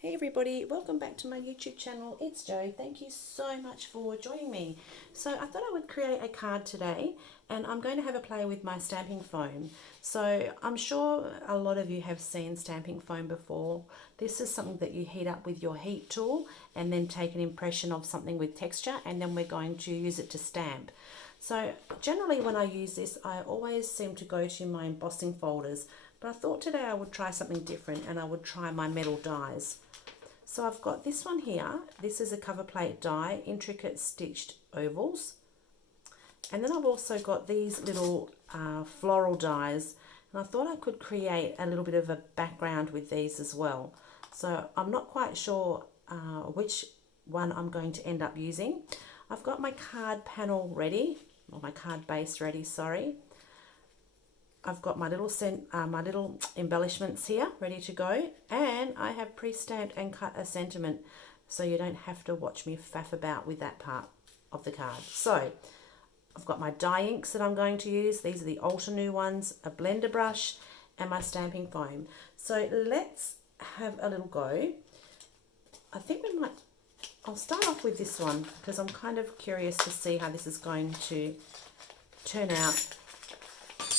Hey everybody, welcome back to my YouTube channel. It's Jo. Thank you so much for joining me. So I thought I would create a card today and I'm going to have a play with my stamping foam. So I'm sure a lot of you have seen stamping foam before. This is something that you heat up with your heat tool and then take an impression of something with texture, and then we're going to use it to stamp. So generally when I use this, I always seem to go to my embossing folders, but I thought today I would try something different and I would try my metal dies. So I've got this one here. This is a cover plate die, intricate stitched ovals. And then I've also got these little floral dies. And I thought I could create a little bit of a background with these as well. So I'm not quite sure which one I'm going to end up using. I've got my card panel ready, or my card base ready, sorry. I've got my little embellishments here ready to go, and I have pre-stamped and cut a sentiment, so you don't have to watch me faff about with that part of the card. So I've got my die inks that I'm going to use. These are the Altenew ones, a blender brush, and my stamping foam. So let's have a little go. I think I'll start off with this one because I'm kind of curious to see how this is going to turn out,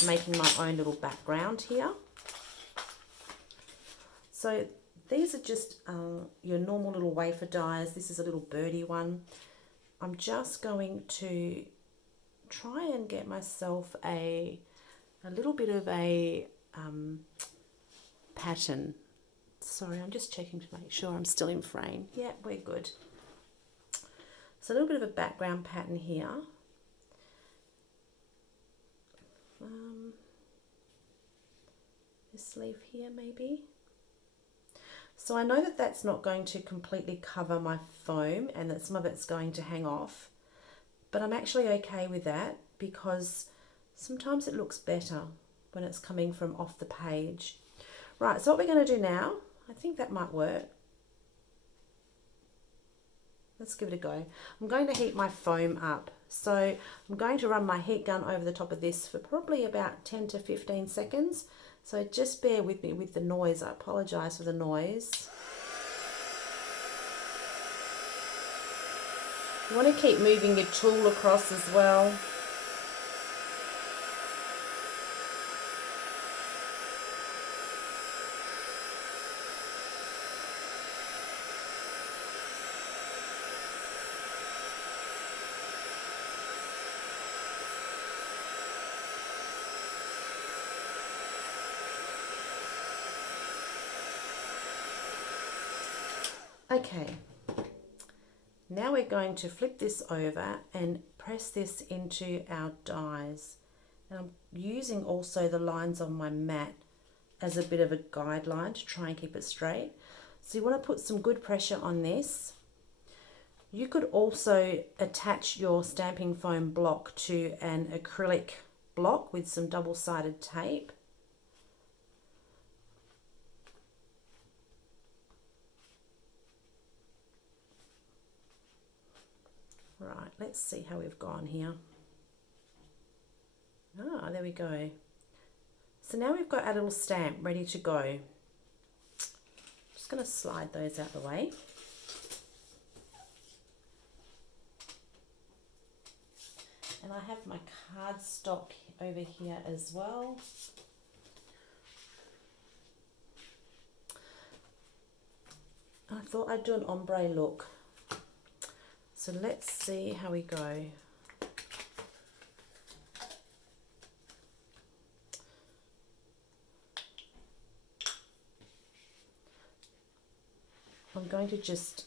making my own little background here. So these are just your normal little wafer dies. This is a little birdie one. I'm just going to try and get myself a little bit of a pattern. Sorry, I'm just checking to make sure I'm still in frame. Yeah, we're good. So a little bit of a background pattern here. This leaf here maybe. So I know that that's not going to completely cover my foam and that some of it's going to hang off, but I'm actually okay with that because sometimes it looks better when it's coming from off the page. Right, so what we're going to do now, I think that might work. Let's give it a go. I'm going to heat my foam up. So I'm going to run my heat gun over the top of this for probably about 10 to 15 seconds. So just bear with me with the noise. I apologise for the noise. You want to keep moving your tool across as well. Okay, now we're going to flip this over and press this into our dies. And I'm using also the lines on my mat as a bit of a guideline to try and keep it straight. So you want to put some good pressure on this. You could also attach your stamping foam block to an acrylic block with some double-sided tape. Right, let's see how we've gone here. Ah, there we go. So now we've got our little stamp ready to go. Just going to slide those out the way. And I have my cardstock over here as well. I thought I'd do an ombre look. So let's see how we go. I'm going to just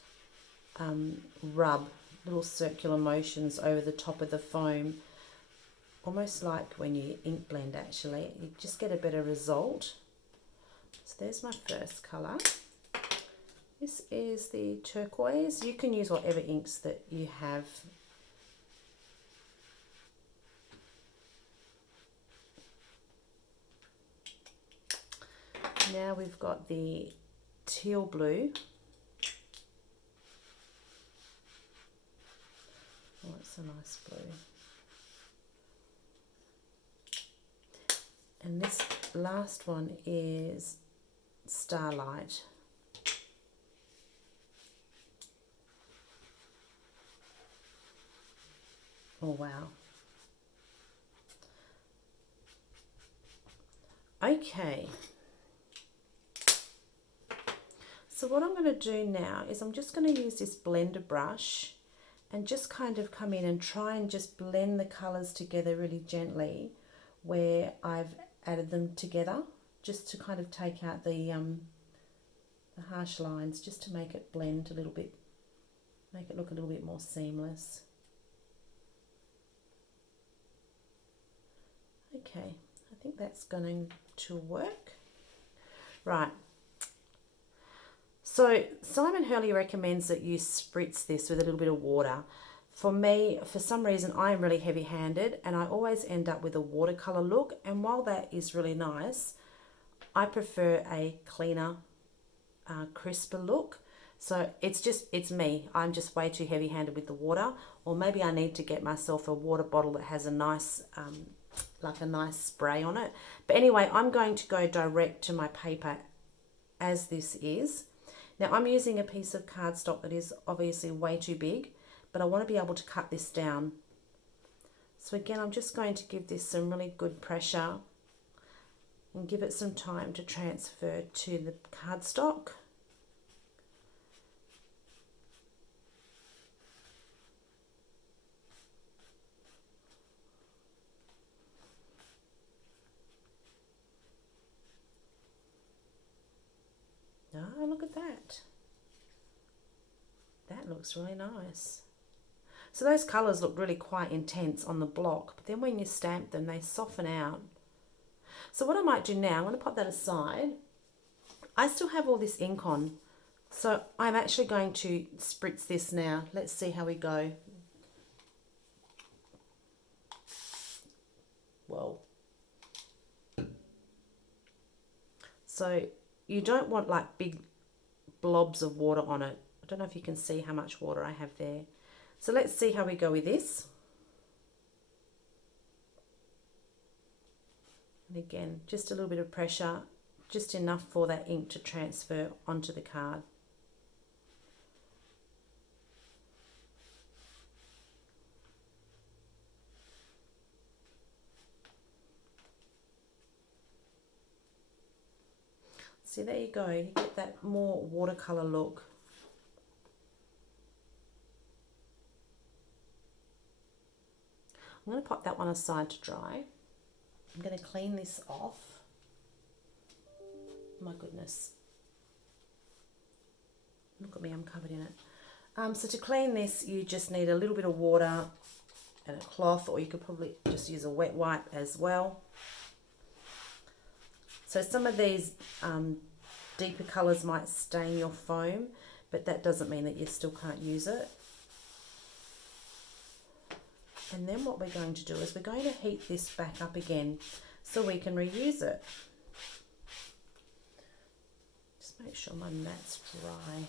rub little circular motions over the top of the foam, almost like when you ink blend actually. You just get a better result. So there's my first colour. This is the turquoise. You can use whatever inks that you have. Now we've got the teal blue. Oh, it's a nice blue. And this last one is Starlight. Oh, wow. Okay. So what I'm going to do now is I'm just going to use this blender brush and just kind of come in and try and just blend the colours together really gently where I've added them together, just to kind of take out the harsh lines, just to make it blend a little bit, make it look a little bit more seamless. Okay, I think that's going to work. Right. So Simon Hurley recommends that you spritz this with a little bit of water. For me, for some reason, I am really heavy-handed and I always end up with a watercolor look. And while that is really nice, I prefer a cleaner, crisper look. So it's me. I'm just way too heavy-handed with the water, or maybe I need to get myself a water bottle that has a nice, like a nice spray on it. But anyway, I'm going to go direct to my paper as this is. Now I'm using a piece of cardstock that is obviously way too big, but I want to be able to cut this down. So again, I'm just going to give this some really good pressure and give it some time to transfer to the cardstock. Oh, look at that. That looks really nice. So those colours look really quite intense on the block, but then when you stamp them, they soften out. So what I might do now, I'm going to pop that aside. I still have all this ink on, so I'm actually going to spritz this now. Let's see how we go. Whoa. So you don't want like big blobs of water on it. I don't know if you can see how much water I have there. So let's see how we go with this. And again, just a little bit of pressure, just enough for that ink to transfer onto the card. See, there you go, you get that more watercolor look. I'm going to pop that one aside to dry. I'm going to clean this off. My goodness. Look at me, I'm covered in it. So to clean this, you just need a little bit of water and a cloth, or you could probably just use a wet wipe as well. So some of these deeper colours might stain your foam, but that doesn't mean that you still can't use it. And then what we're going to do is we're going to heat this back up again so we can reuse it. Just make sure my mat's dry.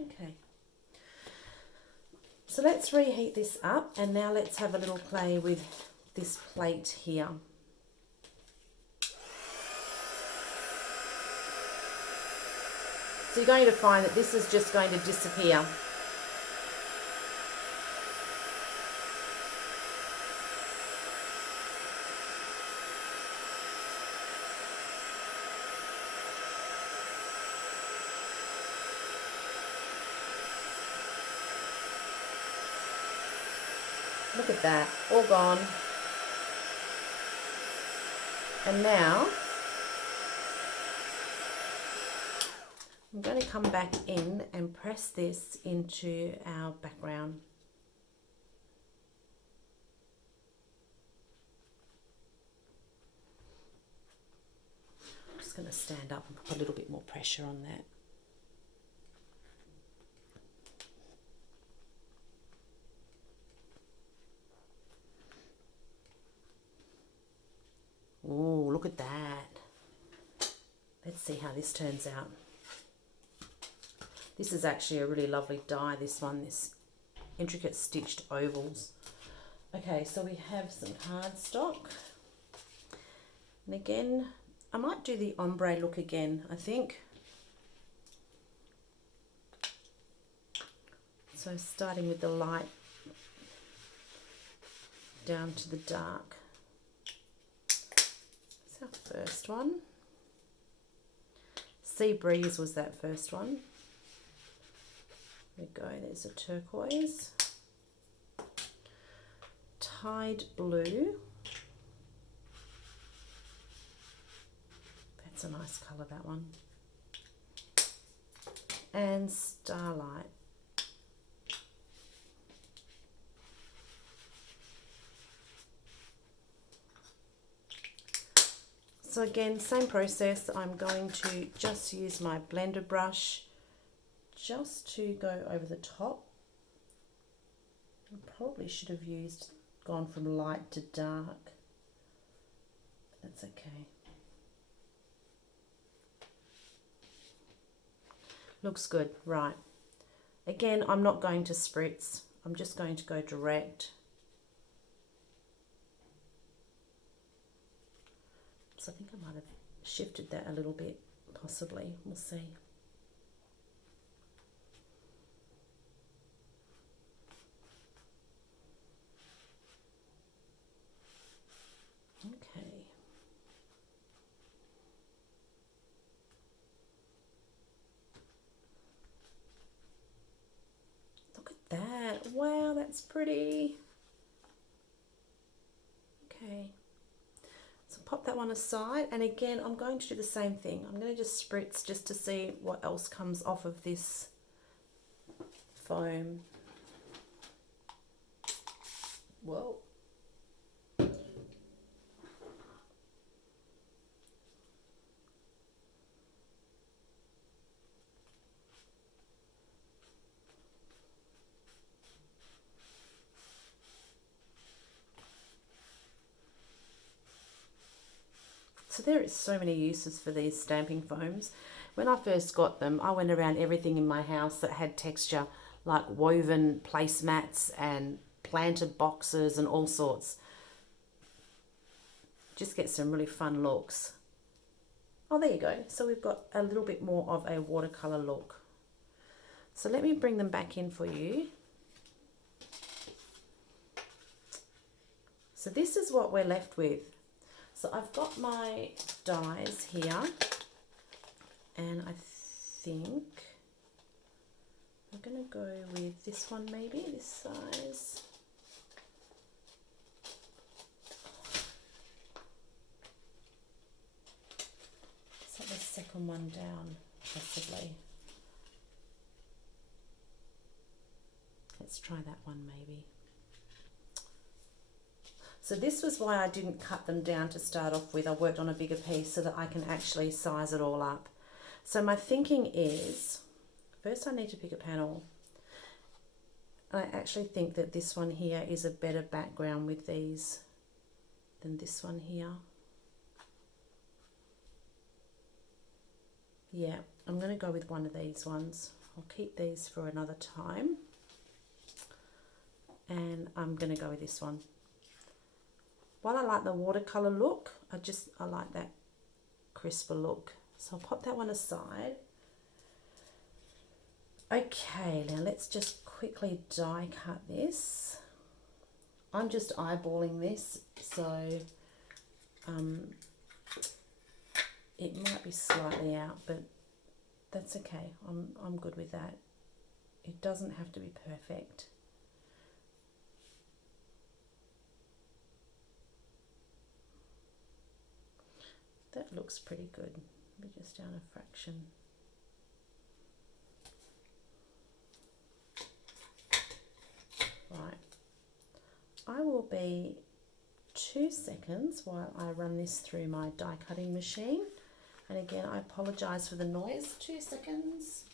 Okay. So let's reheat this up, and now let's have a little play with this plate here. So you're going to find that this is just going to disappear. Look at that, all gone. And now I'm going to come back in and press this into our background. I'm just going to stand up and put a little bit more pressure on that. Oh, look at that. Let's see how this turns out. This is actually a really lovely die, this one, this intricate stitched ovals. Okay, so we have some cardstock. And again, I might do the ombre look again, I think. So starting with the light down to the dark. It's our first one. Sea Breeze was that first one. There we go, there's a turquoise. Tide Blue. That's a nice colour, that one. And Starlight. So again, same process. I'm going to just use my blender brush just to go over the top. I probably should have gone from light to dark. That's okay. Looks good, right. Again, I'm not going to spritz. I'm just going to go direct. So I think I might have shifted that a little bit, possibly. We'll see. Okay. Look at that. Wow, that's pretty. Okay. So pop that one aside, and again I'm going to do the same thing. I'm going to just spritz just to see what else comes off of this foam. Whoa. So there is so many uses for these stamping foams. When I first got them, I went around everything in my house that had texture, like woven placemats and planted boxes and all sorts. Just get some really fun looks. Oh, there you go. So we've got a little bit more of a watercolor look. So let me bring them back in for you. So this is what we're left with. So I've got my dies here, and I think I'm going to go with this one, maybe this size. Set the second one down, possibly. Let's try that one, maybe. So this was why I didn't cut them down to start off with. I worked on a bigger piece so that I can actually size it all up. So my thinking is, first I need to pick a panel. I actually think that this one here is a better background with these than this one here. Yeah, I'm going to go with one of these ones. I'll keep these for another time. And I'm going to go with this one. While I like the watercolor look, I like that crisper look. So I'll pop that one aside. Okay, now let's just quickly die cut this. I'm just eyeballing this, so it might be slightly out, but that's okay. I'm good with that. It doesn't have to be perfect. That looks pretty good. Maybe just down a fraction. Right. I will be 2 seconds while I run this through my die cutting machine. And again, I apologize for the noise. 2 seconds.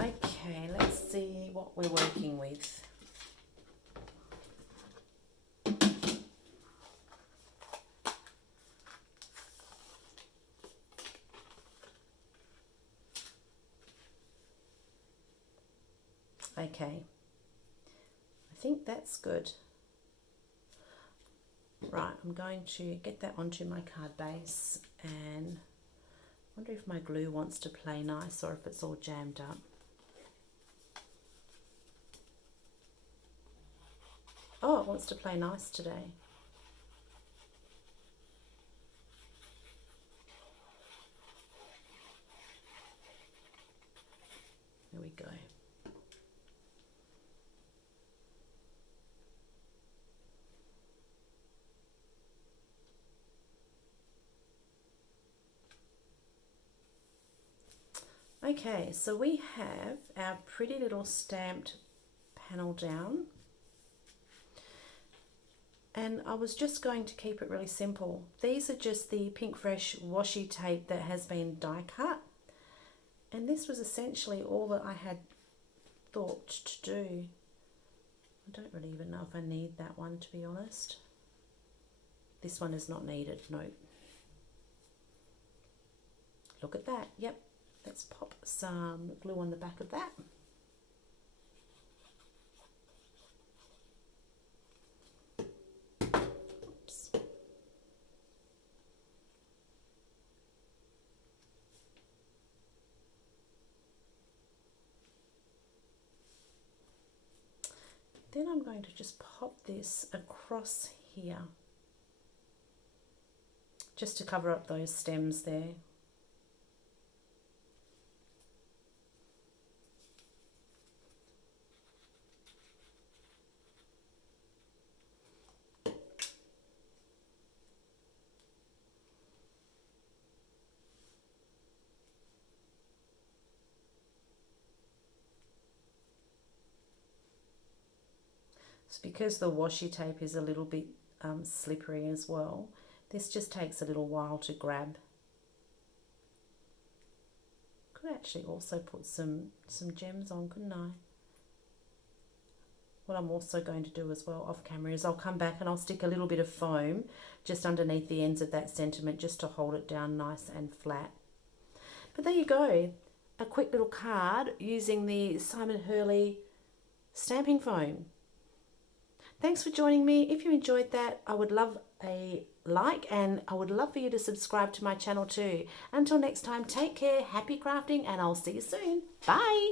Okay, let's see what we're working with. Okay, think that's good. Right, I'm going to get that onto my card base, and I wonder if my glue wants to play nice or if it's all jammed up. Oh, it wants to play nice today. There we go. Okay, so we have our pretty little stamped panel down. And I was just going to keep it really simple. These are just the Pinkfresh washi tape that has been die cut. And this was essentially all that I had thought to do. I don't really even know if I need that one, to be honest. This one is not needed, no. Look at that, yep. Let's pop some glue on the back of that. Oops. Then I'm going to just pop this across here, just to cover up those stems there. So because the washi tape is a little bit slippery as well, this just takes a little while to grab. Could actually also put some gems on, couldn't I? What I'm also going to do as well off camera is I'll come back and I'll stick a little bit of foam just underneath the ends of that sentiment just to hold it down nice and flat. But there you go, a quick little card using the Simon Hurley stamping foam. Thanks for joining me. If you enjoyed that, I would love a like, and I would love for you to subscribe to my channel too. Until next time, take care, happy crafting, and I'll see you soon. Bye.